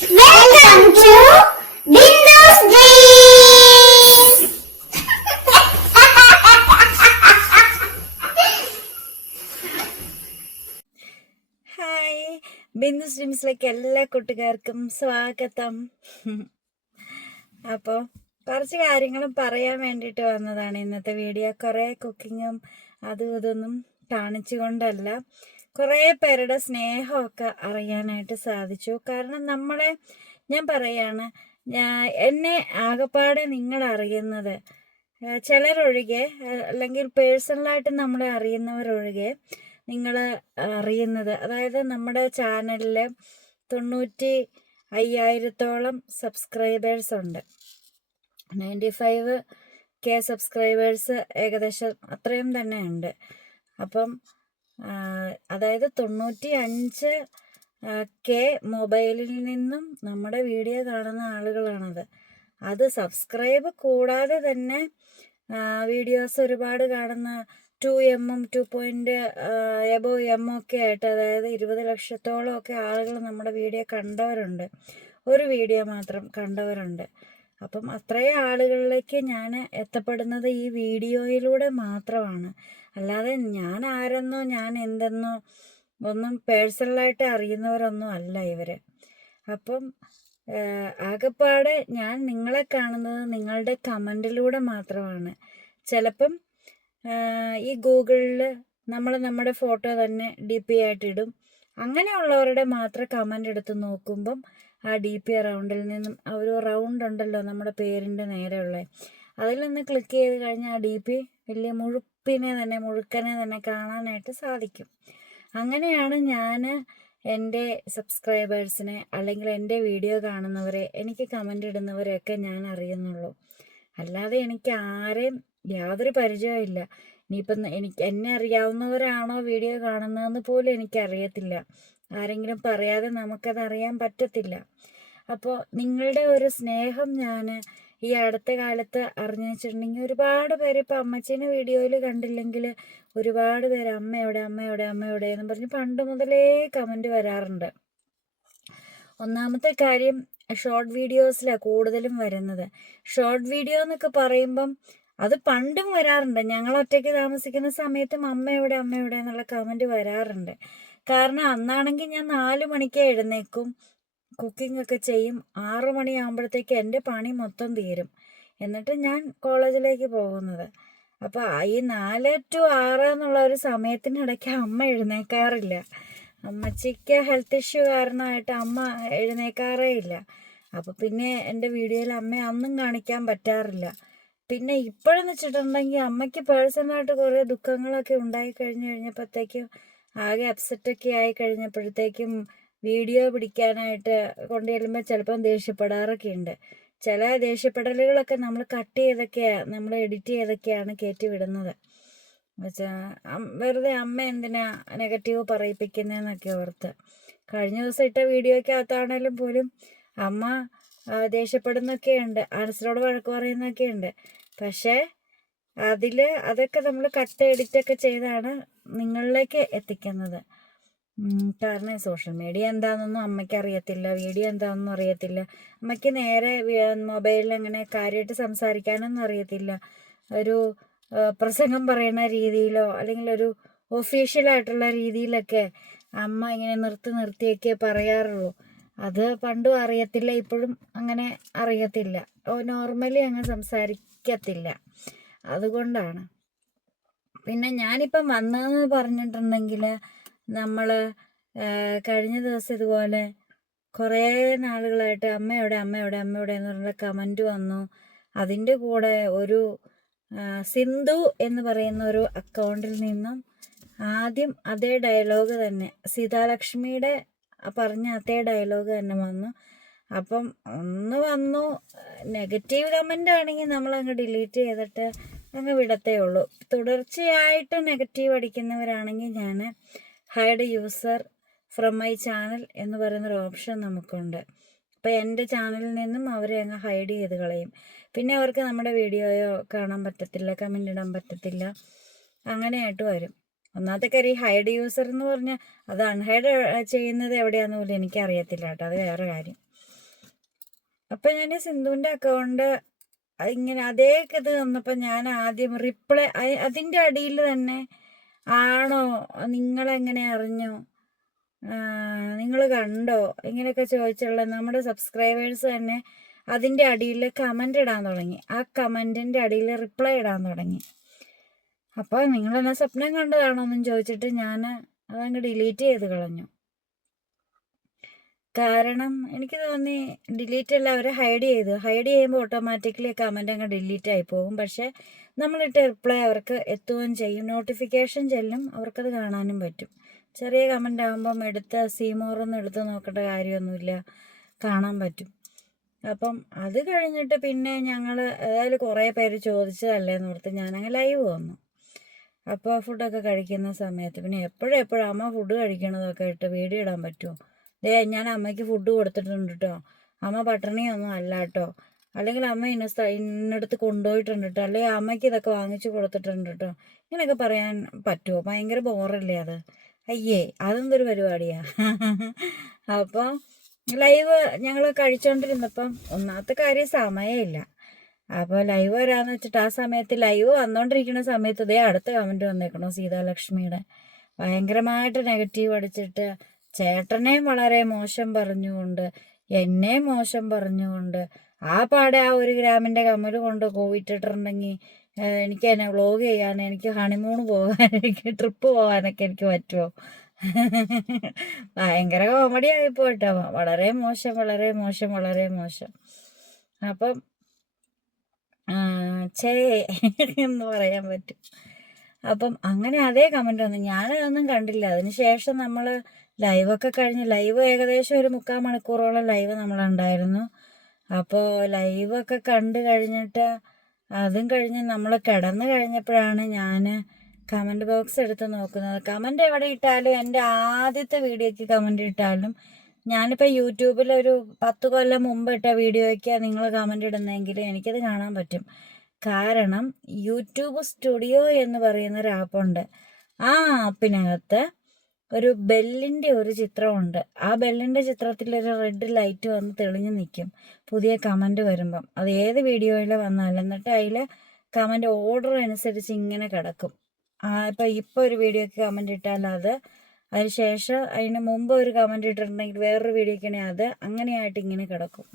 Welcome to Bindu's! Hi Bindu's ഡ്രീംസിലേക്ക് എല്ലാ കൂട്ടുകാർക്കും സ്വാഗതം. അപ്പോൾ കുറച്ച് കാര്യങ്ങളും പറയാൻ വേണ്ടിയിട്ട് വന്നതാണ് ഇന്നത്തെ വീഡിയോ കുറേ കുക്കിങ്ങും അതും ഇതൊന്നും കാണിച്ചുകൊണ്ടല്ല. കുറേ പേരുടെ സ്നേഹമൊക്കെ അറിയാനായിട്ട് സാധിച്ചു. കാരണം നമ്മളെ ഞാൻ പറയാണ് എന്നെ ആകപ്പാടെ നിങ്ങൾ അറിയുന്നത്. ചിലരൊഴികെ അല്ലെങ്കിൽ പേഴ്സണലായിട്ട് നമ്മളെ അറിയുന്നവരൊഴികെ നിങ്ങൾ അറിയുന്നത്. അതായത് നമ്മുടെ ചാനലിൽ തൊണ്ണൂറ്റി അയ്യായിരത്തോളം സബ്സ്ക്രൈബേഴ്സ് ഉണ്ട്. നയന്റി ഫൈവ് കെ സബ്സ്ക്രൈബേഴ്സ് ഏകദേശം അത്രയും തന്നെ ഉണ്ട്. അപ്പം അതായത് തൊണ്ണൂറ്റി അഞ്ച് കെ മൊബൈലിൽ നിന്നും നമ്മുടെ വീഡിയോ കാണുന്ന ആളുകളാണത്. അത് സബ്സ്ക്രൈബ് കൂടാതെ തന്നെ വീഡിയോസ് ഒരുപാട് കാണുന്ന ടു എമ്മും ടു പോയിന്റ് എബോ എമ്മും ഒക്കെ ആയിട്ട് അതായത് ഇരുപത് ലക്ഷത്തോളം ഒക്കെ ആളുകൾ നമ്മുടെ വീഡിയോ കണ്ടവരുണ്ട്. ഒരു വീഡിയോ മാത്രം കണ്ടവരുണ്ട്. അപ്പം അത്രയും ആളുകളിലേക്ക് ഞാൻ എത്തപ്പെടുന്നത് ഈ വീഡിയോയിലൂടെ മാത്രമാണ്. അല്ലാതെ ഞാൻ ആരെന്നോ ഞാൻ എന്തെന്നോ ഒന്നും പേഴ്സണലായിട്ട് അറിയുന്നവരൊന്നും അല്ല ഇവർ അപ്പം ആകെപ്പാടെ ഞാൻ നിങ്ങളെ കാണുന്നത് നിങ്ങളുടെ കമന്റിലൂടെ മാത്രമാണ്. ചിലപ്പം ഈ ഗൂഗിളിൽ നമ്മൾ നമ്മുടെ ഫോട്ടോ തന്നെ ഡി പി ആയിട്ടിടും അങ്ങനെയുള്ളവരുടെ മാത്രം കമന്റ് എടുത്ത് നോക്കുമ്പം ആ ഡി പി റൗണ്ടിൽ നിന്നും ആ ഒരു റൗണ്ട് ഉണ്ടല്ലോ നമ്മുടെ പേരിന്റെ നേരെയുള്ള. അതിലൊന്ന് ക്ലിക്ക് ചെയ്ത് കഴിഞ്ഞാൽ ഡി പി വലിയ മുഴുപ്പിനെ തന്നെ മുഴുക്കനെ തന്നെ കാണാനായിട്ട് സാധിക്കും. അങ്ങനെയാണ് ഞാൻ എന്റെ സബ്സ്ക്രൈബേഴ്സിനെ അല്ലെങ്കിൽ എന്റെ വീഡിയോ കാണുന്നവരെ എനിക്ക് കമന്റ് ഇടുന്നവരെയൊക്കെ ഞാൻ അറിയുന്നുള്ളൂ. അല്ലാതെ എനിക്ക് ആരെയും യാതൊരു പരിചയമില്ല ഇനിയിപ്പം എനിക്ക് എന്നെ അറിയാവുന്നവരാണോ വീഡിയോ കാണുന്നതെന്ന് പോലും എനിക്കറിയത്തില്ല. ആരെങ്കിലും പറയാതെ നമുക്കത് അറിയാൻ പറ്റത്തില്ല. അപ്പോൾ നിങ്ങളുടെ ഒരു സ്നേഹം ഞാൻ ഈ അടുത്ത കാലത്ത് അറിഞ്ഞു വെച്ചിട്ടുണ്ടെങ്കിൽ ഒരുപാട് പേര് ഇപ്പം അമ്മച്ചീനെ വീഡിയോയിൽ കണ്ടില്ലെങ്കിൽ ഒരുപാട് പേര് അമ്മയോടെ അമ്മയോടെ അമ്മയോടെ എന്ന് പറഞ്ഞ് പണ്ട് മുതലേ കമന്റ് വരാറുണ്ട്. ഒന്നാമത്തെ കാര്യം ഷോർട്ട് വീഡിയോസിലാണ് കൂടുതലും വരുന്നത്. ഷോർട്ട് വീഡിയോ എന്നൊക്കെ പറയുമ്പം അത് പണ്ടും വരാറുണ്ട്. ഞങ്ങൾ ഒറ്റയ്ക്ക് താമസിക്കുന്ന സമയത്തും അമ്മയോടെ അമ്മയോടെ എന്നുള്ള കമന്റ് വരാറുണ്ട്. കാരണം അന്നാണെങ്കിൽ ഞാൻ നാല് മണിക്കേ എഴുന്നേക്കും കുക്കിംഗ് ഒക്കെ ചെയ്യും. ആറ് മണിയാകുമ്പോഴത്തേക്ക് എന്റെ പണി മൊത്തം തീരും. എന്നിട്ട് ഞാൻ കോളേജിലേക്ക് പോകുന്നത്. അപ്പോൾ ഈ നാല് ടു ആറ് എന്നുള്ള ഒരു സമയത്തിനിടയ്ക്ക് അമ്മ എഴുന്നേക്കാറില്ല. അമ്മച്ചിക്ക് ഹെൽത്ത് ഇഷ്യൂ കാരണമായിട്ട് അമ്മ എഴുന്നേക്കാറേ ഇല്ല. അപ്പോൾ പിന്നെ എന്റെ വീഡിയോയിൽ അമ്മയെ അന്നും കാണിക്കാൻ പറ്റാറില്ല. പിന്നെ ഇപ്പോഴെന്ന് വെച്ചിട്ടുണ്ടെങ്കിൽ അമ്മയ്ക്ക് പേഴ്സണലായിട്ട് കുറേ ദുഃഖങ്ങളൊക്കെ ഉണ്ടായി കഴിഞ്ഞ് കഴിഞ്ഞപ്പോഴത്തേക്കും ആകെ അപ്സെറ്റൊക്കെ ആയി കഴിഞ്ഞപ്പോഴത്തേക്കും വീഡിയോ പിടിക്കാനായിട്ട് കൊണ്ടു ചെല്ലുമ്പോൾ ചിലപ്പം ദേഷ്യപ്പെടാറൊക്കെ ഉണ്ട് ചില ദേഷ്യപ്പെടലുകളൊക്കെ നമ്മൾ കട്ട് ചെയ്തൊക്കെയാണ് നമ്മൾ എഡിറ്റ് ചെയ്തൊക്കെയാണ് കയറ്റി വിടുന്നത് വെച്ചാൽ വെറുതെ അമ്മ എന്തിനാ നെഗറ്റീവ് പറയിപ്പിക്കുന്നതെന്നൊക്കെ ഓർത്ത്. കഴിഞ്ഞ ദിവസം ഇട്ട വീഡിയോക്കകത്താണേലും പോലും അമ്മ ദേഷ്യപ്പെടുന്നൊക്കെ ഉണ്ട് ആൻസറോട് വഴക്ക് പറയുന്നൊക്കെ ഉണ്ട് പക്ഷേ അതിൽ അതൊക്കെ നമ്മൾ കട്ട് എഡിറ്റൊക്കെ ചെയ്താണ് നിങ്ങളിലേക്ക് എത്തിക്കുന്നത്. കാരണം സോഷ്യൽ മീഡിയ എന്താണെന്നൊന്നും അമ്മയ്ക്ക് അറിയത്തില്ല വീഡിയോ എന്താണെന്നൊന്നും അറിയത്തില്ല. അമ്മയ്ക്ക് നേരെ മൊബൈലിൽ അങ്ങനെ കാര്യമായിട്ട് സംസാരിക്കാനൊന്നും അറിയത്തില്ല. ഒരു പ്രസംഗം പറയുന്ന രീതിയിലോ അല്ലെങ്കിൽ ഒരു ഒഫീഷ്യലായിട്ടുള്ള രീതിയിലൊക്കെ അമ്മ ഇങ്ങനെ നിർത്തി നിർത്തിയൊക്കെ പറയാറുള്ളൂ. അത് പണ്ടും അറിയത്തില്ല ഇപ്പോഴും അങ്ങനെ അറിയത്തില്ല. നോർമലി അങ്ങ് സംസാരിക്കത്തില്ല. അതുകൊണ്ടാണ്. പിന്നെ ഞാനിപ്പം വന്നതെന്ന് പറഞ്ഞിട്ടുണ്ടെങ്കിൽ നമ്മൾ കഴിഞ്ഞ ദിവസം ഇതുപോലെ കുറേ നാളുകളായിട്ട് അമ്മയോടെ അമ്മയോടെ അമ്മയോടെ എന്ന് പറഞ്ഞ കമന്റ് വന്നു. അതിന്റെ കൂടെ ഒരു സിന്ധു എന്ന് പറയുന്ന ഒരു അക്കൗണ്ടിൽ നിന്നും ആദ്യം അതേ ഡയലോഗ് തന്നെ സീതാലക്ഷ്മിയുടെ പറഞ്ഞ അതേ ഡയലോഗ് തന്നെ വന്നു. അപ്പം ഒന്ന് വന്നു നെഗറ്റീവ് കമന്റ് ആണെങ്കിൽ നമ്മൾ അങ്ങ് ഡിലീറ്റ് ചെയ്തിട്ട് അങ്ങ് വിടത്തേ ഉള്ളൂ. തുടർച്ചയായിട്ട് നെഗറ്റീവ് അടിക്കുന്നവരാണെങ്കിൽ ഞാൻ hide user from my channel എന്ന് പറയുന്നൊരു ഓപ്ഷൻ നമുക്കുണ്ട്. അപ്പോൾ എന്റെ ചാനലിൽ നിന്നും അവരെ അങ്ങ് ഹൈഡ് ചെയ്ത് കളയും. പിന്നെ അവർക്ക് നമ്മുടെ വീഡിയോയോ കാണാൻ പറ്റത്തില്ല കമന്റ് ഇടാൻ പറ്റത്തില്ല അങ്ങനെയായിട്ട് വരും. ഒന്നാമത്തെ കാര്യം ഈ ഹൈഡ് യൂസർ എന്ന് പറഞ്ഞാൽ അത് അൺഹൈഡ് ചെയ്യുന്നത് എവിടെയാണെന്ന് പോലും എനിക്കറിയത്തില്ല കേട്ടോ അത് വേറെ കാര്യം. അപ്പം ഞാൻ സിന്ധുവിന്റെ അക്കൗണ്ട് ഇങ്ങനെ അതേ ഇത് വന്നപ്പോൾ ഞാൻ ആദ്യം റിപ്ലൈ അതിന്റെ അടിയിൽ തന്നെ ആണോ? നിങ്ങളെങ്ങനെ അറിഞ്ഞു? നിങ്ങൾ കണ്ടോ? ഇങ്ങനെയൊക്കെ ചോദിച്ചുള്ള നമ്മുടെ സബ്സ്ക്രൈബേഴ്സ് തന്നെ അതിന്റെ അടിയിൽ കമന്റ് ഇടാൻ തുടങ്ങി. ആ കമന്റിന്റെ അടിയിൽ റിപ്ലൈ ഇടാൻ തുടങ്ങി. അപ്പോൾ നിങ്ങളെന്നെ സ്വപ്നം കണ്ടതാണോ എന്നും ചോദിച്ചിട്ട് ഞാൻ അതങ്ങ് ഡിലീറ്റ് ചെയ്ത് കളഞ്ഞു. കാരണം എനിക്ക് തോന്നി ഡിലീറ്റ് അല്ല അവരെ ഹൈഡ് ചെയ്തു. ഹൈഡ് ചെയ്യുമ്പോൾ ഓട്ടോമാറ്റിക്കലി കമന്റ് അങ്ങ് ഡിലീറ്റ് ആയി പോകും. പക്ഷേ നമ്മളിട്ട റിപ്ലൈ അവർക്ക് എത്തുകയും ചെയ്യും. നോട്ടിഫിക്കേഷൻ ചെല്ലും അവർക്കത് കാണാനും പറ്റും. ചെറിയ കമന്റ് ആകുമ്പം എടുത്ത് സീമോറൊന്നും എടുത്ത് നോക്കേണ്ട കാര്യമൊന്നുമില്ല. കാണാൻ പറ്റും. അപ്പം അത് കഴിഞ്ഞിട്ട് പിന്നെ ഞങ്ങൾ ഏതായാലും കുറേ പേര് ചോദിച്ചതല്ലേന്ന് ഓർത്ത് ഞാനങ്ങ് ലൈവ് വന്നു. അപ്പോൾ ഫുഡൊക്കെ കഴിക്കുന്ന സമയത്ത് പിന്നെ എപ്പോഴും എപ്പോഴും അമ്മ ഫുഡ് കഴിക്കണതൊക്കെ ഇട്ട് വീഡിയോ ഇടാൻ പറ്റുമോ? ദേ ഞാൻ അമ്മയ്ക്ക് ഫുഡ് കൊടുത്തിട്ടുണ്ട് കേട്ടോ അമ്മ പട്ടിണിയൊന്നും അല്ല കേട്ടോ അല്ലെങ്കിൽ അമ്മ ഇന്ന സ്ഥ ഇന്നടുത്ത് കൊണ്ടുപോയിട്ടുണ്ട് കേട്ടോ അല്ലെങ്കിൽ അമ്മയ്ക്ക് ഇതൊക്കെ വാങ്ങിച്ചു കൊടുത്തിട്ടുണ്ട് കേട്ടോ ഇങ്ങനെയൊക്കെ പറയാൻ പറ്റുമോ ഭയങ്കര ബോറല്ലേ അത്? അയ്യേ അതെന്തൊരു പരിപാടിയാ? അപ്പോൾ ലൈവ് ഞങ്ങൾ കഴിച്ചുകൊണ്ടിരുന്നപ്പം ഒന്നാമത്തെ കാര്യം സമയമില്ല. അപ്പോൾ ലൈവ് വരാന്ന് വെച്ചിട്ട് ആ സമയത്ത് ലൈവ് വന്നുകൊണ്ടിരിക്കുന്ന സമയത്ത് ഇതേ അടുത്ത കമന്റ് വന്നേക്കണോ സീതാലക്ഷ്മിയുടെ. ഭയങ്കരമായിട്ട് നെഗറ്റീവ് അടിച്ചിട്ട് ചേട്ടനെയും വളരെ മോശം പറഞ്ഞുകൊണ്ട് എന്നെ മോശം പറഞ്ഞുകൊണ്ട് ആ പാടെ ആ ഒരു ഗ്രാമിന്റെ കമ്മൽ കൊണ്ട് പോയിട്ടിട്ടുണ്ടെങ്കിൽ എനിക്ക് തന്നെ വ്ളോഗ് ചെയ്യാൻ എനിക്ക് ഹണിമൂൺ പോകാൻ എനിക്ക് ട്രിപ്പ് പോകാനൊക്കെ എനിക്ക് പറ്റുമോ ഭയങ്കര കോമഡി ആയിപ്പോ കേട്ടോ വളരെ മോശം വളരെ മോശം വളരെ മോശം. അപ്പം ചേ എന്ന് പറയാൻ പറ്റും. അപ്പം അങ്ങനെ അതേ കമന്റ് വന്നു. ഞാനതൊന്നും കണ്ടില്ല. അതിനുശേഷം നമ്മൾ ലൈവൊക്കെ കഴിഞ്ഞ് ലൈവ് ഏകദേശം ഒരു മുക്കാൽ മണിക്കൂറോളം ലൈവ് നമ്മളുണ്ടായിരുന്നു അപ്പോൾ ലൈവൊക്കെ കണ്ടു കഴിഞ്ഞിട്ട് അതും കഴിഞ്ഞ് നമ്മൾ കിടന്നു കഴിഞ്ഞപ്പോഴാണ് ഞാൻ കമന്റ് ബോക്സ് എടുത്ത് നോക്കുന്നത്. കമന്റ് എവിടെ ഇട്ടാലും എന്റെ ആദ്യത്തെ വീഡിയോയ്ക്ക് കമന്റ് ഇട്ടാലും ഞാനിപ്പോൾ യൂട്യൂബിൽ ഒരു പത്ത് കൊല്ലം മുമ്പ് ഇട്ട വീഡിയോയ്ക്ക് നിങ്ങൾ കമന്റ് ഇടുന്നെങ്കിൽ എനിക്കത് കാണാൻ പറ്റും. കാരണം യൂട്യൂബ് സ്റ്റുഡിയോ എന്ന് പറയുന്ന ഒരു ആപ്പുണ്ട് ആ ആപ്പിനകത്ത് ഒരു ബെല്ലിന്റെ ഒരു ചിത്രമുണ്ട്. ആ ബെല്ലിന്റെ ചിത്രത്തിൽ ഒരു റെഡ് ലൈറ്റ് വന്ന് തെളിഞ്ഞു നിൽക്കും. പുതിയ കമന്റ് വരുമ്പം. അത് ഏത് വീഡിയോയിൽ വന്നാലും എന്നിട്ട് അതിൽ കമന്റ് ഓർഡർ അനുസരിച്ച് ഇങ്ങനെ കിടക്കും. ആ ഇപ്പം ഇപ്പോൾ ഒരു വീഡിയോക്ക് കമന്റ് ഇട്ടാൽ അത് അതിന് ശേഷം അതിന് മുമ്പ് ഒരു കമന്റ് ഇട്ടിട്ടുണ്ടെങ്കിൽ വേറൊരു വീഡിയോക്കാണെങ്കിൽ അത് അങ്ങനെയായിട്ട് ഇങ്ങനെ കിടക്കും.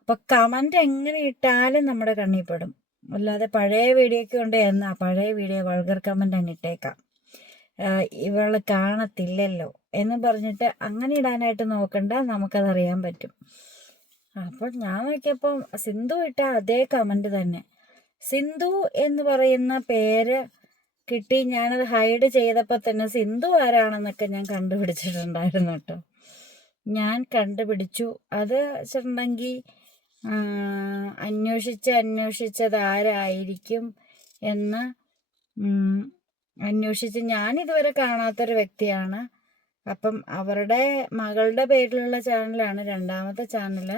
അപ്പോൾ കമന്റ് എങ്ങനെ ഇട്ടാലും നമ്മുടെ കണ്ണിൽ പെടും. അല്ലാതെ പഴയ വീഡിയോക്ക് ഉണ്ട് എന്നാ പഴയ വീഡിയോ വൾഗർ കമന്റ് അങ്ങ് ഇട്ടേക്കാം. ഇവൾ കാണത്തില്ലല്ലോ എന്ന് പറഞ്ഞിട്ട് അങ്ങനെ ഇടാനായിട്ട് നോക്കണ്ട നമുക്കതറിയാൻ പറ്റും. അപ്പോൾ ഞാൻ നോക്കിയപ്പം സിന്ധു ഇട്ട അതേ കമന്റ് തന്നെ. സിന്ധു എന്ന് പറയുന്ന പേര് കിട്ടി ഞാനത് ഹൈഡ് ചെയ്തപ്പോൾ തന്നെ സിന്ധു ആരാണെന്നൊക്കെ ഞാൻ കണ്ടുപിടിച്ചിട്ടുണ്ടായിരുന്നു കേട്ടോ. ഞാൻ കണ്ടുപിടിച്ചു. അത് വെച്ചിട്ടുണ്ടെങ്കിൽ അന്വേഷിച്ച് അന്വേഷിച്ചത് ആരായിരിക്കും എന്ന് അന്വേഷിച്ച് ഞാൻ ഇതുവരെ കാണാത്തൊരു വ്യക്തിയാണ്. അപ്പം അവരുടെ മകളുടെ പേരിലുള്ള ചാനലാണ് രണ്ടാമത്തെ channel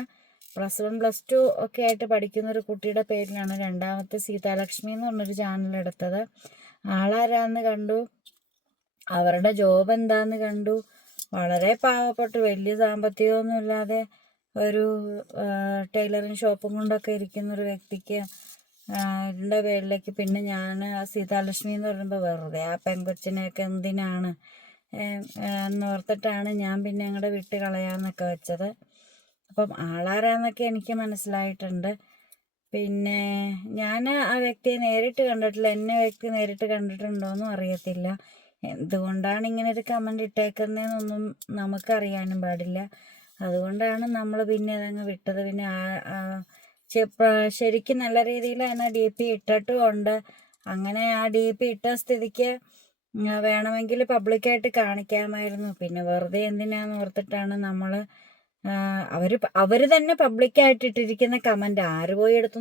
plus one plus two ഒക്കെ ആയിട്ട് പഠിക്കുന്ന ഒരു കുട്ടിയുടെ പേരിലാണ് രണ്ടാമത്തെ സീതാലക്ഷ്മി എന്ന് പറഞ്ഞൊരു ചാനൽ എടുത്തത്. ആളാരാന്ന് കണ്ടു. അവരുടെ ജോബ് എന്താന്ന് കണ്ടു. വളരെ പാവപ്പെട്ട്. വലിയ സാമ്പത്തികമൊന്നും ഇല്ലാതെ ഒരു ടൈലറിങ് ഷോപ്പും കൊണ്ടൊക്കെ ഇരിക്കുന്ന ഒരു വ്യക്തിക്ക് എന്റെ പേരിലേക്ക് പിന്നെ ഞാൻ ആ സീതാലക്ഷ്മി എന്ന് പറയുമ്പോൾ വെറുതെ ആ പെൺകൊച്ചിനെയൊക്കെ എന്തിനാണ്? എന്നോർത്തിട്ടാണ് ഞാൻ പിന്നെ അങ്ങോട്ട് വിട്ട് കളയാന്നൊക്കെ വെച്ചത്. അപ്പം ആളാരാന്നൊക്കെ എനിക്ക് മനസ്സിലായിട്ടുണ്ട്. പിന്നെ ഞാൻ ആ വ്യക്തിയെ നേരിട്ട് കണ്ടിട്ടില്ല. എന്നെ വ്യക്തി നേരിട്ട് കണ്ടിട്ടുണ്ടോയെന്നും അറിയത്തില്ല. എന്തുകൊണ്ടാണ് ഇങ്ങനെ ഒരു കമന്റ് ഇട്ടേക്കുന്നതെന്നൊന്നും നമുക്കറിയാനും പാടില്ല. അതുകൊണ്ടാണ് നമ്മൾ പിന്നെ അതങ്ങ് വിട്ടത്. പിന്നെ ശരിക്കും നല്ല രീതിയിൽ തന്നെ ഡി പി ഇട്ടിട്ടുമുണ്ട് അങ്ങനെ ആ ഡി പി ഇട്ട സ്ഥിതിക്ക് വേണമെങ്കിൽ പബ്ലിക്കായിട്ട് കാണിക്കാമായിരുന്നു. പിന്നെ വെറുതെ എന്തിനാന്ന് ഓർത്തിട്ടാണ് നമ്മൾ അവർ അവർ തന്നെ പബ്ലിക്കായിട്ട് ഇട്ടിരിക്കുന്ന കമന്റ് ആര് പോയി എടുത്ത്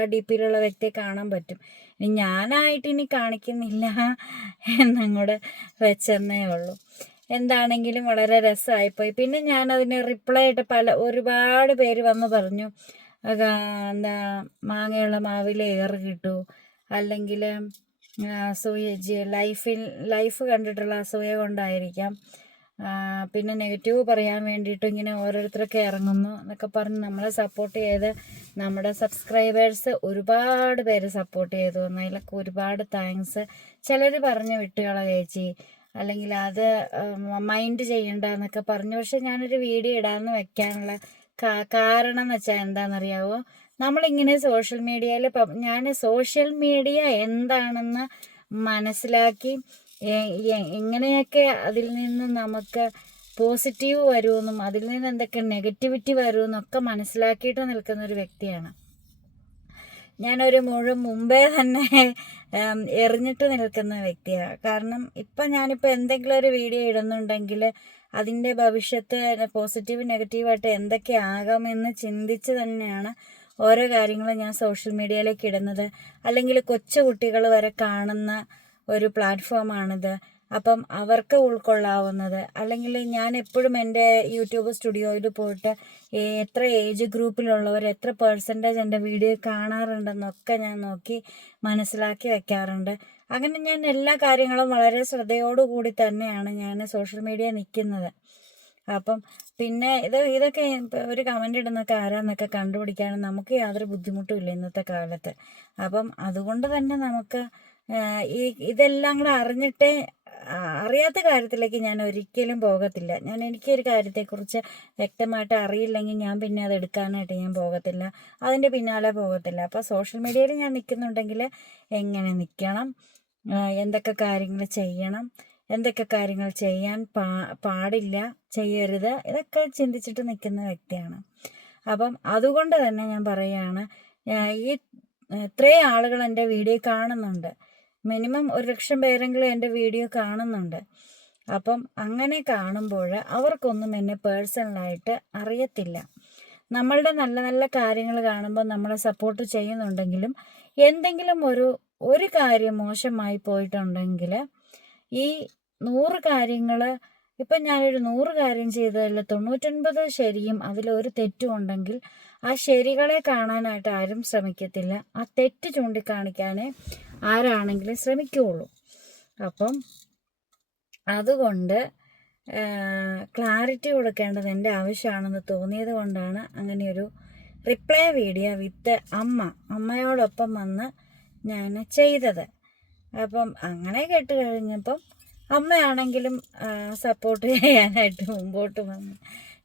ആ ഡി പിയിലുള്ള വ്യക്തിയെ കാണാൻ പറ്റും. ഇനി ഞാനായിട്ട് ഇനി കാണിക്കുന്നില്ല എന്നങ്ങോട്ട് വെച്ചെന്നേ ഉള്ളൂ. എന്താണെങ്കിലും വളരെ രസമായിപ്പോയി പിന്നെ ഞാൻ റിപ്ലൈ ആയിട്ട് പല ഒരുപാട് പേര് വന്ന് പറഞ്ഞു എന്താ മാങ്ങയുള്ള മാവിൽ ഏറ് കിട്ടൂ. അല്ലെങ്കിൽ അസൂയ ലൈഫിൽ ലൈഫ് കണ്ടിട്ടുള്ള അസൂയ കൊണ്ടായിരിക്കാം. പിന്നെ നെഗറ്റീവ് പറയാൻ വേണ്ടിയിട്ട് ഇങ്ങനെ ഓരോരുത്തരൊക്കെ ഇറങ്ങുന്നു എന്നൊക്കെ പറഞ്ഞ് നമ്മളെ സപ്പോർട്ട് ചെയ്ത് നമ്മുടെ സബ്സ്ക്രൈബേഴ്സ് ഒരുപാട് പേര് സപ്പോർട്ട് ചെയ്തു. അതിലൊക്കെ ഒരുപാട് താങ്ക്സ് ചിലർ പറഞ്ഞു വിട്ടുകള ചേച്ചി. അല്ലെങ്കിൽ അത് മൈൻഡ് ചെയ്യണ്ട എന്നൊക്കെ പറഞ്ഞു. പക്ഷെ ഞാനൊരു വീഡിയോ ഇടാമെന്ന് വെക്കാനുള്ള കാരണം എന്ന് വെച്ചാൽ എന്താണെന്നറിയാവോ? നമ്മളിങ്ങനെ സോഷ്യൽ മീഡിയയിൽ ഞാൻ സോഷ്യൽ മീഡിയ എന്താണെന്ന് മനസ്സിലാക്കി എങ്ങനെയൊക്കെ അതിൽ നിന്ന് നമുക്ക് പോസിറ്റീവ് വരുമെന്നും അതിൽ നിന്ന് എന്തൊക്കെ നെഗറ്റിവിറ്റി വരുമെന്നൊക്കെ മനസ്സിലാക്കിയിട്ട് നിൽക്കുന്ന ഒരു വ്യക്തിയാണ്. ഞാനൊരു മുഴുവൻ മുമ്പേ തന്നെ എറിഞ്ഞിട്ട് നിൽക്കുന്ന വ്യക്തിയാണ് കാരണം ഇപ്പം ഞാനിപ്പോൾ എന്തെങ്കിലും ഒരു വീഡിയോ ഇടുന്നുണ്ടെങ്കിൽ അതിന്റെ ഭവിഷ്യത്ത് പോസിറ്റീവ് നെഗറ്റീവായിട്ട് എന്തൊക്കെ ആകാമെന്ന് ചിന്തിച്ച് തന്നെയാണ് ഓരോ കാര്യങ്ങളും ഞാൻ സോഷ്യൽ മീഡിയയിലേക്ക് ഇടുന്നത്. അല്ലെങ്കിൽ കൊച്ചു കുട്ടികൾ വരെ കാണുന്ന ഒരു പ്ലാറ്റ്ഫോമാണിത്. അപ്പം അവർക്ക് ഉൾക്കൊള്ളാവുന്നത്. അല്ലെങ്കിൽ ഞാൻ എപ്പോഴും എന്റെ യൂട്യൂബ് സ്റ്റുഡിയോയിൽ പോയിട്ട് എത്ര ഏജ് ഗ്രൂപ്പിലുള്ളവർ എത്ര പേഴ്സന്റേജ് എന്റെ വീഡിയോ കാണാറുണ്ടെന്നൊക്കെ ഞാൻ നോക്കി മനസ്സിലാക്കി വെക്കാറുണ്ട്. അങ്ങനെ ഞാൻ എല്ലാ കാര്യങ്ങളും വളരെ ശ്രദ്ധയോടുകൂടി തന്നെയാണ് ഞാൻ സോഷ്യൽ മീഡിയ നിൽക്കുന്നത്. അപ്പം പിന്നെ ഇത് ഇതൊക്കെ ഒരു കമന്റ് ഇടുന്നൊക്കെ ആരാന്നൊക്കെ കണ്ടുപിടിക്കാനും നമുക്ക് യാതൊരു ബുദ്ധിമുട്ടും ഇല്ല ഇന്നത്തെ കാലത്ത്. അപ്പം അതുകൊണ്ട് തന്നെ നമുക്ക് ഈ ഇതെല്ലാം കൂടെ അറിഞ്ഞിട്ടേ അറിയാത്ത കാര്യത്തിലേക്ക് ഞാൻ ഒരിക്കലും പോകത്തില്ല. ഞാൻ എനിക്കൊരു കാര്യത്തെക്കുറിച്ച് വ്യക്തമായിട്ട് അറിയില്ലെങ്കിൽ ഞാൻ പിന്നെ അത് എടുക്കാനായിട്ട് ഞാൻ പോകത്തില്ല. അതിന്റെ പിന്നാലെ പോകത്തില്ല. അപ്പോൾ സോഷ്യൽ മീഡിയയിൽ ഞാൻ നിൽക്കുന്നുണ്ടെങ്കിൽ എങ്ങനെ നിൽക്കണം? എന്തൊക്കെ കാര്യങ്ങൾ ചെയ്യണം? എന്തൊക്കെ കാര്യങ്ങൾ ചെയ്യാൻ പാ പാടില്ല ചെയ്യരുത്? ഇതൊക്കെ ചിന്തിച്ചിട്ട് നിൽക്കുന്ന വ്യക്തിയാണ്. അപ്പം അതുകൊണ്ട് തന്നെ ഞാൻ പറയുകയാണ് ഈ ഇത്രയും ആളുകൾ എന്റെ വീഡിയോ കാണുന്നുണ്ട്. മിനിമം ഒരു ലക്ഷം പേരെങ്കിലും എന്റെ വീഡിയോ കാണുന്നുണ്ട്. അപ്പം അങ്ങനെ കാണുമ്പോൾ അവർക്കൊന്നും എന്നെ പേഴ്സണലായിട്ട് അറിയത്തില്ല. നമ്മളുടെ നല്ല നല്ല കാര്യങ്ങൾ കാണുമ്പോൾ നമ്മളെ സപ്പോർട്ട് ചെയ്യുന്നുണ്ടെങ്കിലും എന്തെങ്കിലും ഒരു ഒരു കാര്യം മോശമായി പോയിട്ടുണ്ടെങ്കിൽ ഈ നൂറ് കാര്യങ്ങൾ ഇപ്പം ഞാനൊരു നൂറ് കാര്യം ചെയ്തതിൽ തൊണ്ണൂറ്റൊൻപത് ശരിയും അതിലൊരു തെറ്റും ഉണ്ടെങ്കിൽ ആ ശരികളെ കാണാനായിട്ട് ആരും ശ്രമിക്കത്തില്ല. ആ തെറ്റ് ചൂണ്ടിക്കാണിക്കാനേ ആരാണെങ്കിലും ശ്രമിക്കുകയുള്ളൂ അപ്പം അതുകൊണ്ട് ക്ലാരിറ്റി കൊടുക്കേണ്ടത് എന്റെ ആവശ്യമാണെന്ന് തോന്നിയത് കൊണ്ടാണ് അങ്ങനെയൊരു റിപ്ലൈ വീഡിയോ വിത്ത് അമ്മ അമ്മയോടൊപ്പം വന്ന് ഞാൻ ചെയ്തത്. അപ്പം അങ്ങനെ കേട്ട് കഴിഞ്ഞപ്പം അമ്മയാണെങ്കിലും സപ്പോർട്ട് ചെയ്യാനായിട്ട് മുമ്പോട്ട് വന്നു.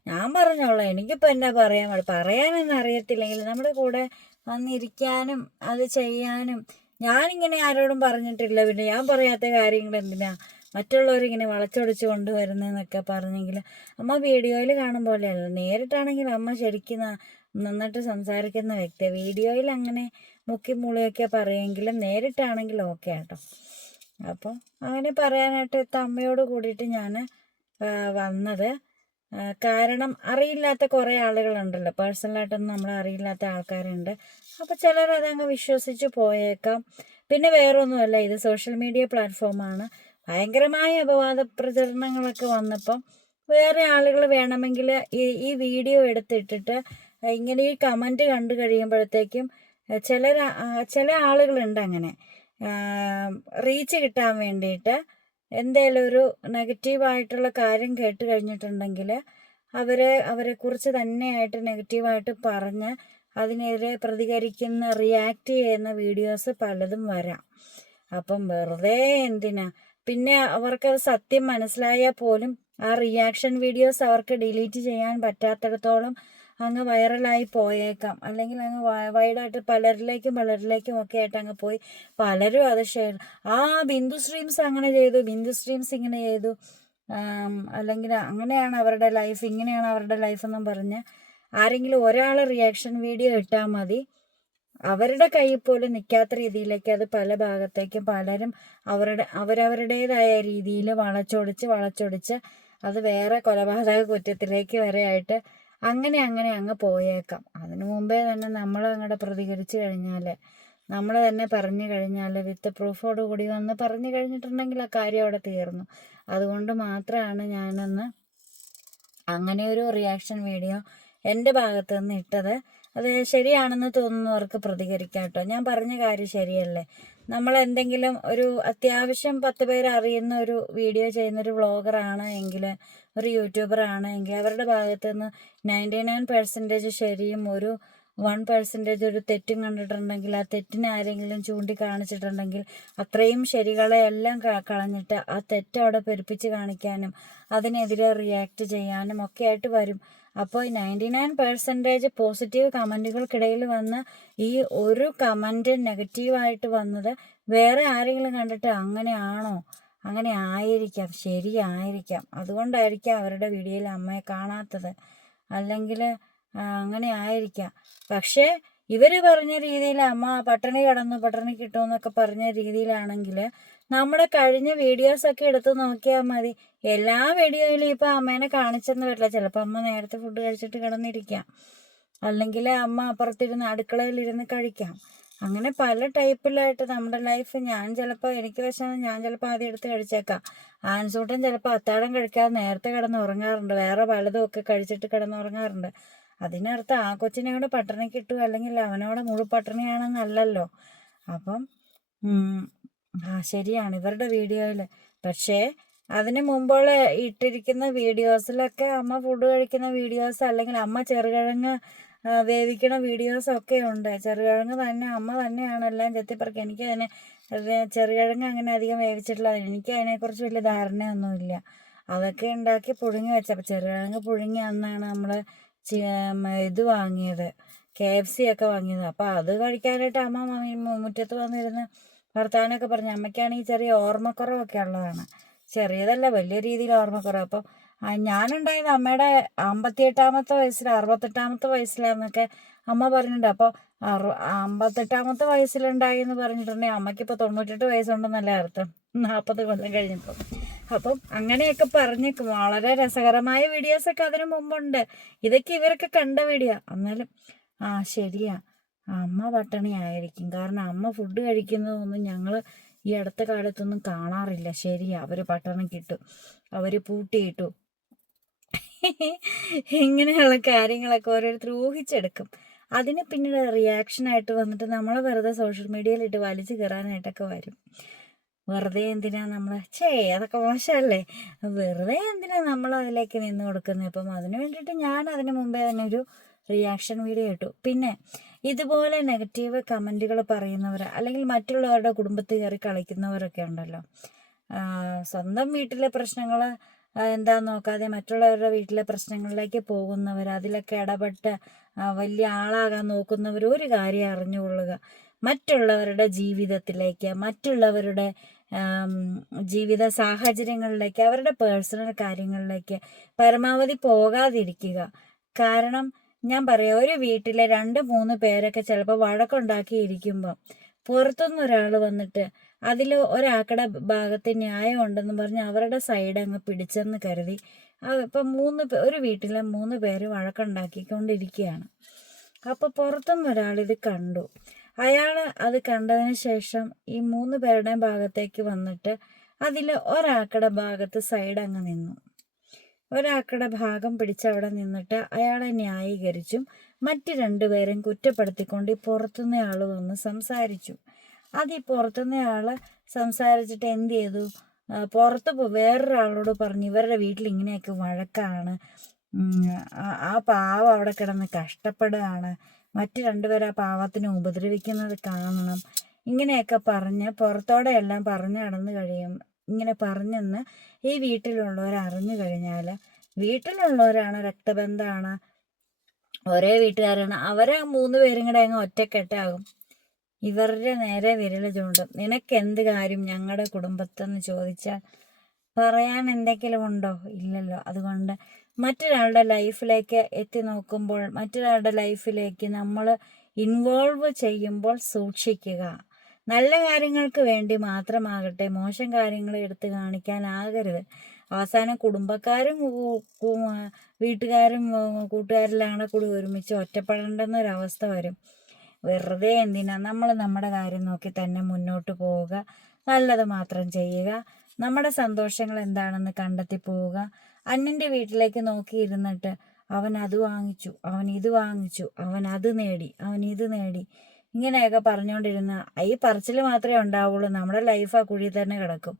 ഞാൻ പറഞ്ഞോളാം എനിക്കിപ്പോൾ എന്നാ പറയാൻ പറയാനൊന്നും അറിയത്തില്ലെങ്കിൽ നമ്മുടെ കൂടെ വന്നിരിക്കാനും അത് ചെയ്യാനും ഞാനിങ്ങനെ ആരോടും പറഞ്ഞിട്ടില്ല. പിന്നെ ഞാൻ പറയാത്ത കാര്യങ്ങൾ എന്തിനാ? മറ്റുള്ളവരിങ്ങനെ വളച്ചൊടിച്ച് കൊണ്ടുവരുന്നതെന്നൊക്കെ പറഞ്ഞെങ്കിൽ അമ്മ വീഡിയോയിൽ കാണും പോലെയല്ല. നേരിട്ടാണെങ്കിൽ അമ്മ ശരിക്കും നന്നായിട്ട് സംസാരിക്കുന്ന വ്യക്തി വീഡിയോയിൽ അങ്ങനെ മുക്കി മുളിയൊക്കെ പറയുമെങ്കിലും നേരിട്ടാണെങ്കിൽ ഓക്കെ കേട്ടോ അപ്പോൾ അങ്ങനെ പറയാനായിട്ട് അമ്മയോട് കൂടിയിട്ട് ഞാൻ വന്നത് കാരണം അറിയില്ലാത്ത കുറേ ആളുകളുണ്ടല്ലോ. പേഴ്സണലായിട്ടൊന്നും നമ്മൾ അറിയില്ലാത്ത ആൾക്കാരുണ്ട്. അപ്പോൾ ചിലർ അതങ്ങ് വിശ്വസിച്ച് പോയേക്കാം. പിന്നെ വേറൊന്നുമല്ല ഇത് സോഷ്യൽ മീഡിയ പ്ലാറ്റ്ഫോമാണ്. ഭയങ്കരമായ അപവാദ പ്രചരണങ്ങളൊക്കെ വന്നപ്പം വേറെ ആളുകൾ വേണമെങ്കിൽ ഈ ഈ വീഡിയോ എടുത്തിട്ടിട്ട് ഇങ്ങനെ ഈ കമന്റ് കണ്ടു കഴിയുമ്പോഴത്തേക്കും ചില ചില ആളുകളുണ്ട് അങ്ങനെ. റീച്ച് കിട്ടാൻ വേണ്ടിയിട്ട് എന്തേലും ഒരു നെഗറ്റീവായിട്ടുള്ള കാര്യം കേട്ട് കഴിഞ്ഞിട്ടുണ്ടെങ്കിൽ അവരെ അവരെക്കുറിച്ച് തന്നെയായിട്ട് നെഗറ്റീവായിട്ട് പറഞ്ഞ് അതിനെതിരെ പ്രതികരിക്കുന്ന റിയാക്റ്റ് ചെയ്യുന്ന വീഡിയോസ് പലതും വരാം. അപ്പം വെറുതെ എന്തിനാ? പിന്നെ അവർക്കത് സത്യം മനസ്സിലായാൽ പോലും ആ റിയാക്ഷൻ വീഡിയോസ് അവർക്ക് ഡിലീറ്റ് ചെയ്യാൻ പറ്റാത്തിടത്തോളം അങ്ങ് വൈറലായി പോയേക്കാം. അല്ലെങ്കിൽ അങ്ങ് വൈഡായിട്ട് പലരിലേക്കും പലരിലേക്കും ഒക്കെ ആയിട്ട് അങ്ങ് പോയി പലരും അത് ഷെയർ ആ ബിന്ദു സ്ട്രീംസ് അങ്ങനെ ചെയ്തു. ബിന്ദു സ്ട്രീംസ് ഇങ്ങനെ ചെയ്തു. അല്ലെങ്കിൽ അങ്ങനെയാണ് അവരുടെ ലൈഫ് ഇങ്ങനെയാണ് അവരുടെ ലൈഫ് എന്നും പറഞ്ഞ് ആരെങ്കിലും ഒരാൾ റിയാക്ഷൻ വീഡിയോ ഇട്ടാൽ മതി. അവരുടെ കയ്യിൽ പോലും നിൽക്കാത്ത രീതിയിലേക്ക് അത് പല ഭാഗത്തേക്കും പലരും അവരുടെ അവരവരുടേതായ രീതിയിൽ വളച്ചൊടിച്ച് വളച്ചൊടിച്ച് അത് വേറെ കൊലപാതക കുറ്റത്തിലേക്ക് വരെ ആയിട്ട് അങ്ങനെ അങ്ങനെ അങ്ങ് പോയേക്കാം. അതിനു മുമ്പേ തന്നെ നമ്മൾ അങ്ങോട്ട് പ്രതികരിച്ചു കഴിഞ്ഞാൽ നമ്മൾ തന്നെ പറഞ്ഞു കഴിഞ്ഞാൽ വിത്ത് പ്രൂഫോട് കൂടി വന്ന് പറഞ്ഞു കഴിഞ്ഞിട്ടുണ്ടെങ്കിൽ ആ കാര്യം അവിടെ തീർന്നു. അതുകൊണ്ട് മാത്രമാണ് ഞാനൊന്ന് അങ്ങനെ ഒരു റിയാക്ഷൻ വീഡിയോ എന്റെ ഭാഗത്ത് നിന്ന് ഇട്ടത്. അത് ശരിയാണെന്ന് തോന്നുന്നവർക്ക് പ്രതികരിക്കാം കേട്ടോ ഞാൻ പറഞ്ഞ കാര്യം ശരിയല്ലേ? നമ്മൾ എന്തെങ്കിലും ഒരു അത്യാവശ്യം പത്ത് പേര് അറിയുന്ന ഒരു വീഡിയോ ചെയ്യുന്ന ഒരു വ്ളോഗറാണ് എങ്കിൽ ഒരു യൂട്യൂബർ ആണെങ്കിൽ അവരുടെ ഭാഗത്തു നിന്ന് നയന്റി നയൻ പെർസെന്റേജ് ശരിയും ഒരു വൺ പെർസെന്റേജ് ഒരു തെറ്റും കണ്ടിട്ടുണ്ടെങ്കിൽ ആ തെറ്റിനെ ആരെങ്കിലും ചൂണ്ടിക്കാണിച്ചിട്ടുണ്ടെങ്കിൽ അത്രയും ശരികളെ എല്ലാം കളഞ്ഞിട്ട് ആ തെറ്റ് അവിടെ പെരുപ്പിച്ച് കാണിക്കാനും അതിനെതിരെ റിയാക്ട് ചെയ്യാനും ഒക്കെ ആയിട്ട് വരും. അപ്പോൾ നയന്റി നയൻ പെർസെന്റേജ് പോസിറ്റീവ് കമന്റുകൾക്കിടയിൽ വന്ന ഈ ഒരു കമന്റ് നെഗറ്റീവായിട്ട് വന്നത് വേറെ ആരെങ്കിലും കണ്ടിട്ട് അങ്ങനെയാണോ? അങ്ങനെ ആയിരിക്കാം ശരിയായിരിക്കാം. അതുകൊണ്ടായിരിക്കാം അവരുടെ വീഡിയോയിൽ അമ്മയെ കാണാത്തത്. അല്ലെങ്കിൽ അങ്ങനെ ആയിരിക്കാം. പക്ഷേ ഇവർ പറഞ്ഞ രീതിയിൽ അമ്മ പട്ടിണി കിടന്നു പട്ടിണി കിട്ടുമെന്നൊക്കെ പറഞ്ഞ രീതിയിലാണെങ്കിൽ നമ്മുടെ കഴിഞ്ഞ വീഡിയോസൊക്കെ എടുത്ത് നോക്കിയാൽ മതി. എല്ലാ വീഡിയോയിലും ഇപ്പം അമ്മേനെ കാണിച്ചെന്ന് വരില്ല. ചിലപ്പോൾ അമ്മ നേരത്തെ ഫുഡ് കഴിച്ചിട്ട് കിടന്നിരിക്കാം. അല്ലെങ്കിൽ അമ്മ അപ്പുറത്തിരുന്ന് അടുക്കളയിലിരുന്ന് കഴിക്കാം. അങ്ങനെ പല ടൈപ്പിലായിട്ട് നമ്മുടെ ലൈഫ് ഞാൻ ചിലപ്പോൾ എനിക്ക് വിഷമം ഞാൻ ചിലപ്പോൾ ആദ്യം എടുത്ത് കഴിച്ചേക്കാം. ആൻസൂട്ടൻ ചിലപ്പോൾ അത്താഴം കഴിക്കാതെ നേരത്തെ കിടന്ന് ഉറങ്ങാറുണ്ട്. വേറെ പലതും ഒക്കെ കഴിച്ചിട്ട് കിടന്ന് ഉറങ്ങാറുണ്ട്. അതിനർത്ഥം ആ കൊച്ചിനെ കൂടെ പട്ടിണി കിട്ടും അല്ലെങ്കിൽ അവനോട് മുഴു പട്ടണിയാണെന്നല്ലല്ലോ അപ്പം ആ ശരിയാണ് ഇവരുടെ വീഡിയോയിൽ പക്ഷേ അതിന് മുമ്പുള്ള ഇട്ടിരിക്കുന്ന വീഡിയോസിലൊക്കെ അമ്മ ഫുഡ് കഴിക്കുന്ന വീഡിയോസ് അല്ലെങ്കിൽ അമ്മ ചെറുകിഴങ്ങ് വേവിക്കണ വീഡിയോസ് ഒക്കെ ഉണ്ട്. ചെറുകിഴങ്ങ് തന്നെ അമ്മ തന്നെയാണ് എല്ലാം ചെത്തിപ്പറക്കി. എനിക്ക് അതിനെ അത് ചെറുകിഴങ്ങ് അങ്ങനെ അധികം വേവിച്ചിട്ടില്ല. എനിക്ക് അതിനെക്കുറിച്ച് വലിയ ധാരണയൊന്നുമില്ല. അതൊക്കെ ഉണ്ടാക്കി പുഴുങ്ങി വെച്ചപ്പോൾ ചെറുകിഴങ്ങ് പുഴുങ്ങി അന്നാണ് നമ്മൾ ഇത് വാങ്ങിയത്. കെ എഫ് സി ഒക്കെ വാങ്ങിയത്. അപ്പോൾ അത് കഴിക്കാനായിട്ട് അമ്മ മുറ്റത്ത് വന്നിരുന്ന് വർത്താനമൊക്കെ പറഞ്ഞു. അമ്മയ്ക്കാണെങ്കിൽ ചെറിയ ഓർമ്മക്കുറവൊക്കെ ഉള്ളതാണ്. ചെറിയതല്ല വലിയ രീതിയിൽ ഓർമ്മക്കുറവ്. അപ്പം ആ, ഞാനുണ്ടായത് അമ്മയുടെ അമ്പത്തിയെട്ടാമത്തെ വയസ്സിൽ അറുപത്തെട്ടാമത്തെ വയസ്സിലാന്നൊക്കെ അമ്മ പറഞ്ഞിട്ടുണ്ട്. അപ്പോൾ അറു അമ്പത്തെട്ടാമത്തെ വയസ്സിലുണ്ടായി എന്ന് പറഞ്ഞിട്ടുണ്ടെങ്കിൽ അമ്മയ്ക്കിപ്പോൾ തൊണ്ണൂറ്റെട്ട് വയസ്സുണ്ടെന്നല്ല അർത്ഥം. നാൽപ്പത് കൊല്ലം കഴിഞ്ഞപ്പോൾ അപ്പം അങ്ങനെയൊക്കെ പറഞ്ഞ് വളരെ രസകരമായ വീഡിയോസൊക്കെ അതിനു മുമ്പുണ്ട്. ഇതൊക്കെ ഇവരൊക്കെ കണ്ട വീഡിയോ. എന്നാലും ആ ശരിയാ. അമ്മ പട്ടിണിയായിരിക്കും കാരണം അമ്മ ഫുഡ് കഴിക്കുന്നതൊന്നും ഞങ്ങൾ ഈ അടുത്ത കാലത്തൊന്നും കാണാറില്ല. ശരിയാ അവർ പട്ടണം കിട്ടും. അവർ പൂട്ടിയിട്ടു. ഇങ്ങനെയുള്ള കാര്യങ്ങളൊക്കെ ഓരോരുത്തർ ഊഹിച്ചെടുക്കും. അതിന് പിന്നീട് റിയാക്ഷനായിട്ട് വന്നിട്ട് നമ്മൾ വെറുതെ സോഷ്യൽ മീഡിയയിലിട്ട് വലിച്ചു കയറാനായിട്ടൊക്കെ വരും. വെറുതെ എന്തിനാ നമ്മൾ ചേ അതൊക്കെ മോശമല്ലേ? വെറുതെ എന്തിനാ നമ്മൾ അതിലേക്ക് നിന്ന് കൊടുക്കുന്നത് അപ്പം അതിന് വേണ്ടിയിട്ട് ഞാൻ അതിന് മുമ്പേ തന്നെ ഒരു റിയാക്ഷൻ വീഡിയോ ഇട്ടു. പിന്നെ ഇതുപോലെ നെഗറ്റീവ് കമന്റുകൾ പറയുന്നവർ അല്ലെങ്കിൽ മറ്റുള്ളവരുടെ കുടുംബത്തിൽ കയറി കളിക്കുന്നവരൊക്കെ ഉണ്ടല്ലോ. സ്വന്തം വീട്ടിലെ പ്രശ്നങ്ങൾ എന്താന്ന് നോക്കാതെ മറ്റുള്ളവരുടെ വീട്ടിലെ പ്രശ്നങ്ങളിലേക്ക് പോകുന്നവർ അതിലൊക്കെ ഇടപെട്ട് വലിയ ആളാകാൻ നോക്കുന്നവർ ഒരു കാര്യം അറിഞ്ഞുകൊള്ളുക. മറ്റുള്ളവരുടെ ജീവിതത്തിലേക്ക് മറ്റുള്ളവരുടെ ജീവിത സാഹചര്യങ്ങളിലേക്ക് അവരുടെ പേഴ്സണൽ കാര്യങ്ങളിലേക്ക് പരമാവധി പോകാതിരിക്കുക. കാരണം ഞാൻ പറയാം ഒരു വീട്ടിലെ രണ്ട് മൂന്ന് പേരൊക്കെ ചിലപ്പോൾ വഴക്കുണ്ടാക്കിയിരിക്കുമ്പോൾ പുറത്തുനിന്ന് ഒരാൾ വന്നിട്ട് അതിൽ ഒരാക്കടെ ഭാഗത്ത് ന്യായം ഉണ്ടെന്ന് പറഞ്ഞ് അവരുടെ സൈഡ് അങ്ങ് പിടിച്ചെന്ന് കരുതി. ഇപ്പം മൂന്ന് ഒരു വീട്ടിലെ മൂന്ന് പേര് വഴക്കുണ്ടാക്കിക്കൊണ്ടിരിക്കുകയാണ് അപ്പോൾ പുറത്തുനിന്ന് ഒരാളിത് കണ്ടു. അയാൾ അത് കണ്ടതിന് ശേഷം ഈ മൂന്ന് പേരുടെയും ഭാഗത്തേക്ക് വന്നിട്ട് അതിൽ ഒരാക്കടെ ഭാഗത്ത് സൈഡ് അങ്ങ് നിന്നു. ഒരാക്കടെ ഭാഗം പിടിച്ച് അവിടെ നിന്നിട്ട് അയാളെ ന്യായീകരിച്ചും മറ്റ് രണ്ടുപേരും കുറ്റപ്പെടുത്തിക്കൊണ്ട് ഈ പുറത്തുനിന്ന ആൾ വന്ന് സംസാരിച്ചു. അത് ഈ പുറത്തുനിന്ന് ആൾ സംസാരിച്ചിട്ട് എന്ത് ചെയ്തു പുറത്ത് വേറൊരാളോട് പറഞ്ഞു ഇവരുടെ വീട്ടിൽ ഇങ്ങനെയൊക്കെ വഴക്കാണ്. ആ പാവം അവിടെ കിടന്ന് കഷ്ടപ്പെടുകയാണ്. മറ്റു രണ്ടുപേരും ആ പാവത്തിനെ ഉപദ്രവിക്കുന്നത് കാണണം. ഇങ്ങനെയൊക്കെ പറഞ്ഞ് പുറത്തോടെ എല്ലാം പറഞ്ഞു നടന്നു കഴിയും. ഇങ്ങനെ പറഞ്ഞെന്ന് ഈ വീട്ടിലുള്ളവർ അറിഞ്ഞു കഴിഞ്ഞാൽ വീട്ടിലുള്ളവരാണ് രക്തബന്ധമാണ്. ഒരേ വീട്ടുകാരാണ്. അവരെ മൂന്ന് പേരും കൂടെ അങ്ങ് ഒറ്റക്കെട്ടാകും. ഇവരുടെ നേരെ വിരൽ ചൂണ്ടും. നിനക്ക് എന്ത് കാര്യം ഞങ്ങളുടെ കുടുംബത്തെന്ന് ചോദിച്ചാൽ പറയാൻ എന്തെങ്കിലും ഉണ്ടോ? ഇല്ലല്ലോ. അതുകൊണ്ട് മറ്റൊരാളുടെ ലൈഫിലേക്ക് എത്തി നോക്കുമ്പോൾ മറ്റൊരാളുടെ ലൈഫിലേക്ക് നമ്മൾ ഇൻവോൾവ് ചെയ്യുമ്പോൾ സൂക്ഷിക്കുക. നല്ല കാര്യങ്ങൾക്ക് വേണ്ടി മാത്രമാകട്ടെ മോശം കാര്യങ്ങൾ എടുത്ത് കാണിക്കാനാകരുത്. അവസാനം കുടുംബക്കാരും വീട്ടുകാരും കൂട്ടുകാരിലാണ് കൂടി ഒരുമിച്ച് ഒറ്റപ്പെടേണ്ടെന്നൊരവസ്ഥ വരും. വെറുതെ എന്തിനാ? നമ്മൾ നമ്മുടെ കാര്യം നോക്കി തന്നെ മുന്നോട്ട് പോവുക. നല്ലത് മാത്രം ചെയ്യുക. നമ്മുടെ സന്തോഷങ്ങൾ എന്താണെന്ന് കണ്ടെത്തി പോവുക. അന്യന്റെ വീട്ടിലേക്ക് നോക്കിയിരുന്നിട്ട് അവൻ അത് വാങ്ങിച്ചു അവൻ ഇത് വാങ്ങിച്ചു അവൻ അത് നേടി അവൻ ഇത് നേടി. ഇങ്ങനെയൊക്കെ പറഞ്ഞുകൊണ്ടിരുന്ന ഈ പറച്ചിൽ മാത്രമേ ഉണ്ടാവുള്ളൂ. നമ്മുടെ ലൈഫ് ആ കുഴിയിൽ തന്നെ കിടക്കും.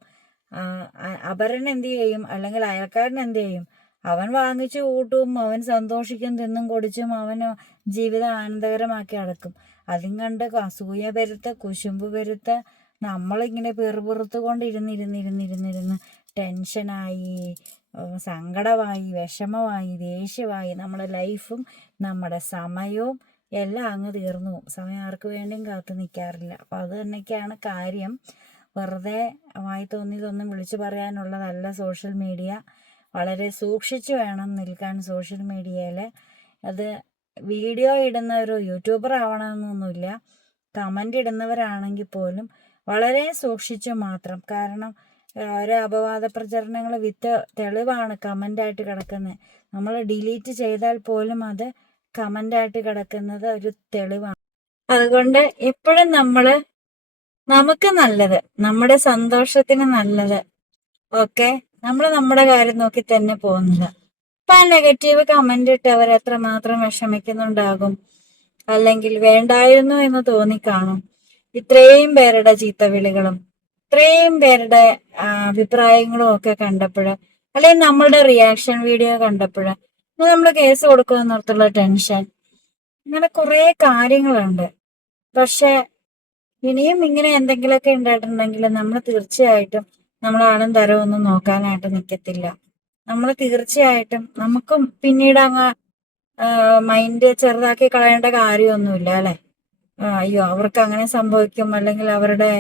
അപരൻ എന്ത് ചെയ്യും? അല്ലെങ്കിൽ അയൽക്കാരൻ എന്ത് ചെയ്യും? അവൻ വാങ്ങിച്ചു കൂട്ടും അവൻ സന്തോഷിക്കും തിന്നും കുടിച്ചും അവൻ ജീവിതം ആനന്ദകരമാക്കി അടക്കും. അതും കണ്ട് അസൂയ വരുത്ത കുശുമ്പ് വരുത്ത നമ്മളിങ്ങനെ പെറുപുറത്ത് കൊണ്ടിരുന്നിരുന്നിരുന്നിരുന്നിരുന്ന് ടെൻഷനായി സങ്കടമായി വിഷമമായി ദേഷ്യമായി നമ്മുടെ ലൈഫും നമ്മുടെ സമയവും എല്ലാം അങ്ങ് തീർന്നു സമയം ആർക്ക് വേണ്ടിയും കാത്തു നിൽക്കാറില്ല. അപ്പം അത് തന്നെയൊക്കെയാണ് കാര്യം. വെറുതെ വായി തോന്നിയതൊന്നും വിളിച്ചു പറയാനുള്ളതല്ല സോഷ്യൽ മീഡിയ. വളരെ സൂക്ഷിച്ചു വേണം നിൽക്കാൻ സോഷ്യൽ മീഡിയയിൽ അത് വീഡിയോ ഇടുന്ന ഒരു യൂട്യൂബർ ആവണമെന്നൊന്നുമില്ല. കമന്റ് ഇടുന്നവരാണെങ്കിൽ പോലും വളരെ സൂക്ഷിച്ചു മാത്രം. കാരണം ഓരോ അപവാദ പ്രചരണങ്ങൾ വിത്ത് തെളിവാണ് കമന്റായിട്ട് കിടക്കുന്നത്. നമ്മൾ ഡിലീറ്റ് ചെയ്താൽ പോലും അത് കമന്റായിട്ട് കിടക്കുന്നത് ഒരു തെളിവാണ്. അതുകൊണ്ട് എപ്പോഴും നമ്മൾ നമുക്ക് നല്ലത് നമ്മുടെ സന്തോഷത്തിന് നല്ലത് ഓക്കെ? നമ്മൾ നമ്മുടെ കാര്യം നോക്കി തന്നെ പോകുന്നത്. അപ്പൊ ആ നെഗറ്റീവ് കമന്റ് ഇട്ടവർ എത്രമാത്രം വിഷമിക്കുന്നുണ്ടാകും? അല്ലെങ്കിൽ വേണ്ടായിരുന്നു എന്ന് തോന്നിക്കാണും? ഇത്രയും പേരുടെ ചീത്തവിളികളും ഇത്രയും പേരുടെ അഭിപ്രായങ്ങളും ഒക്കെ കണ്ടപ്പോൾ അല്ലെങ്കിൽ നമ്മളുടെ റിയാക്ഷൻ വീഡിയോ കണ്ടപ്പോൾ നമ്മൾ കേസ് കൊടുക്കുമെന്നോർത്തുള്ള ടെൻഷൻ അങ്ങനെ കുറെ കാര്യങ്ങളുണ്ട്. പക്ഷെ ഇനിയും ഇങ്ങനെ എന്തെങ്കിലുമൊക്കെ ഉണ്ടായിട്ടുണ്ടെങ്കിൽ നമ്മൾ തീർച്ചയായിട്ടും നമ്മൾ ആളും തരമൊന്നും നോക്കാനായിട്ട് നിൽക്കത്തില്ല. നമ്മൾ തീർച്ചയായിട്ടും നമുക്കും പിന്നീട് അങ്ങ് മൈൻഡ് ചെറുതാക്കി കളയേണ്ട കാര്യമൊന്നുമില്ല അല്ലെ? അയ്യോ അവർക്ക് അങ്ങനെ സംഭവിക്കും അല്ലെങ്കിൽ അവരുടെ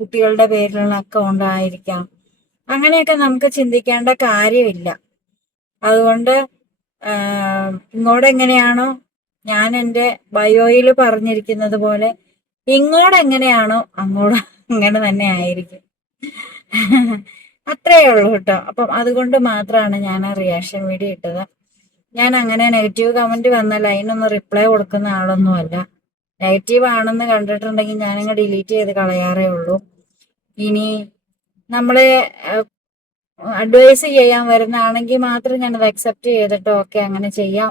കുട്ടികളുടെ പേരിലുള്ള അക്കൗണ്ട് ആയിരിക്കാം അങ്ങനെയൊക്കെ നമുക്ക് ചിന്തിക്കേണ്ട കാര്യമില്ല. അതുകൊണ്ട് ഇങ്ങോട്ട് എങ്ങനെയാണോ ഞാൻ എന്റെ ബയോയിൽ പറഞ്ഞിരിക്കുന്നത് പോലെ ഇങ്ങോട്ട് എങ്ങനെയാണോ അങ്ങോട്ട് അങ്ങനെ തന്നെ ആയിരിക്കും. അത്രേ ഉള്ളൂ കേട്ടോ. അപ്പം അതുകൊണ്ട് മാത്രമാണ് ഞാൻ ആ റിയാക്ഷൻ വീഡിയോ ഇട്ടത്. ഞാൻ അങ്ങനെ നെഗറ്റീവ് കമന്റ് വന്നാൽ അതിനൊന്നും റിപ്ലൈ കൊടുക്കുന്ന ആളൊന്നുമല്ല നെഗറ്റീവ് ആണെന്ന് കണ്ടിട്ടുണ്ടെങ്കിൽ ഞാനങ്ങ് ഡിലീറ്റ് ചെയ്ത് കളയാറേ ഉള്ളൂ. ഇനി നമ്മളെ അഡ്വൈസ് ചെയ്യാൻ വരുന്നതാണെങ്കിൽ മാത്രം ഞാനത് അക്സെപ്റ്റ് ചെയ്തിട്ട് ഓക്കെ അങ്ങനെ ചെയ്യാം.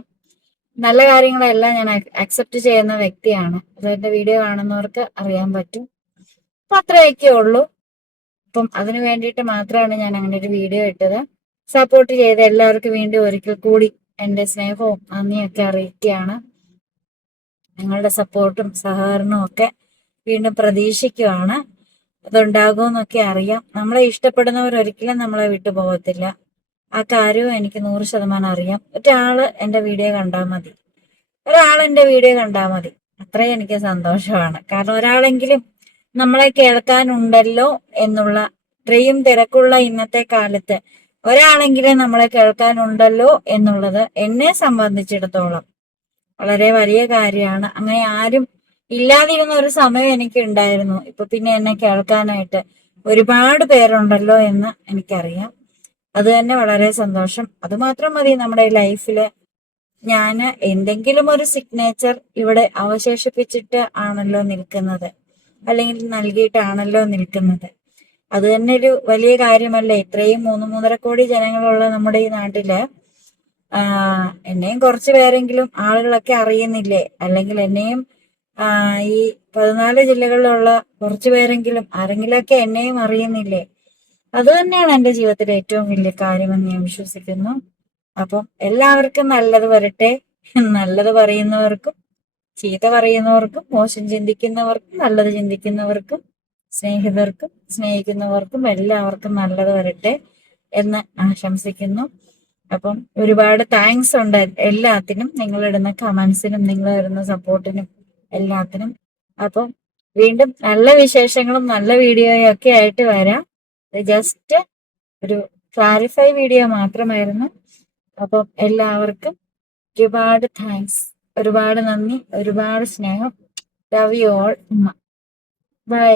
നല്ല കാര്യങ്ങളെല്ലാം ഞാൻ അക്സെപ്റ്റ് ചെയ്യുന്ന വ്യക്തിയാണ്. അത് എന്റെ വീഡിയോ കാണുന്നവർക്ക് അറിയാൻ പറ്റും. അപ്പം അത്രയൊക്കെ ഉള്ളൂ. അപ്പം അതിനു വേണ്ടിയിട്ട് മാത്രമാണ് ഞാൻ അങ്ങനെ ഒരു വീഡിയോ ഇട്ടത്. സപ്പോർട്ട് ചെയ്ത എല്ലാവർക്കും വേണ്ടി ഒരിക്കൽ കൂടി എന്റെ സ്നേഹവും നന്ദിയൊക്കെ അറിയിക്കുകയാണ്. നിങ്ങളുടെ സപ്പോർട്ടും സഹകരണവും ഒക്കെ വീണ്ടും പ്രതീക്ഷിക്കുകയാണ്. അതുണ്ടാകുമെന്നൊക്കെ അറിയാം. നമ്മളെ ഇഷ്ടപ്പെടുന്നവർ ഒരിക്കലും നമ്മളെ വിട്ടു പോകത്തില്ല. ആ കാര്യവും എനിക്ക് നൂറ് ശതമാനം അറിയാം. ഒരാൾ എന്റെ വീഡിയോ കണ്ടാൽ മതി. ഒരാൾ എന്റെ വീഡിയോ കണ്ടാൽ മതി. അത്രയും എനിക്ക് സന്തോഷമാണ്. കാരണം ഒരാളെങ്കിലും നമ്മളെ കേൾക്കാനുണ്ടല്ലോ എന്നുള്ള ഇത്രയും തിരക്കുള്ള ഇന്നത്തെ കാലത്ത് ഒരാളെങ്കിലും നമ്മളെ കേൾക്കാനുണ്ടല്ലോ എന്നുള്ളത് എന്നെ സംബന്ധിച്ചിടത്തോളം വളരെ വലിയ കാര്യമാണ്. അങ്ങനെ ആരും ഇല്ലാതിരുന്ന ഒരു സമയം എനിക്ക് ഉണ്ടായിരുന്നു ഇപ്പൊ പിന്നെ എന്നെ കേൾക്കാനായിട്ട് ഒരുപാട് പേരുണ്ടല്ലോ എന്ന് എനിക്കറിയാം. അത് തന്നെ വളരെ സന്തോഷം. അത് മാത്രം മതി നമ്മുടെ ലൈഫിൽ. ഞാൻ എന്തെങ്കിലും ഒരു സിഗ്നേച്ചർ ഇവിടെ അവശേഷിപ്പിച്ചിട്ട് ആണല്ലോ നിൽക്കുന്നത്. അല്ലെങ്കിൽ നൽകിയിട്ടാണല്ലോ നിൽക്കുന്നത്. അത് തന്നെ ഒരു വലിയ കാര്യമല്ല? ഇത്രയും മൂന്ന് മൂന്നര കോടി ജനങ്ങളുള്ള നമ്മുടെ ഈ നാട്ടിൽ എന്നെയും കുറച്ച് പേരെങ്കിലും ആളുകളൊക്കെ അറിയുന്നില്ലേ? അല്ലെങ്കിൽ എന്നെയും ഈ പതിനാല് ജില്ലകളിലുള്ള കുറച്ച് പേരെങ്കിലും ആരെങ്കിലൊക്കെ എന്നെയും അറിയുന്നില്ലേ? അത് തന്നെയാണ് എന്റെ ജീവിതത്തിലെ ഏറ്റവും വലിയ കാര്യമെന്ന് ഞാൻ വിശ്വസിക്കുന്നു. അപ്പം എല്ലാവർക്കും നല്ലത് വരട്ടെ. നല്ലത് പറയുന്നവർക്കും ചീത്ത പറയുന്നവർക്കും മോശം ചിന്തിക്കുന്നവർക്കും നല്ലത് ചിന്തിക്കുന്നവർക്കും സ്നേഹിതർക്കും സ്നേഹിക്കുന്നവർക്കും എല്ലാവർക്കും നല്ലത് വരട്ടെ എന്ന് ആശംസിക്കുന്നു. അപ്പം ഒരുപാട് താങ്ക്സ് ഉണ്ട് എല്ലാത്തിനും. നിങ്ങളിടുന്ന കമന്റ്സിനും നിങ്ങൾ ഇടുന്ന സപ്പോർട്ടിനും എല്ലാത്തിനും. അപ്പം വീണ്ടും നല്ല വിശേഷങ്ങളും നല്ല വീഡിയോയും ഒക്കെ ആയിട്ട് വരാം. ജസ്റ്റ് ഒരു ക്ലാരിഫൈ വീഡിയോ മാത്രമായിരുന്നു. അപ്പം എല്ലാവർക്കും ഒരുപാട് താങ്ക്സ് ഒരുപാട് നന്ദി ഒരുപാട് സ്നേഹം. Love you all by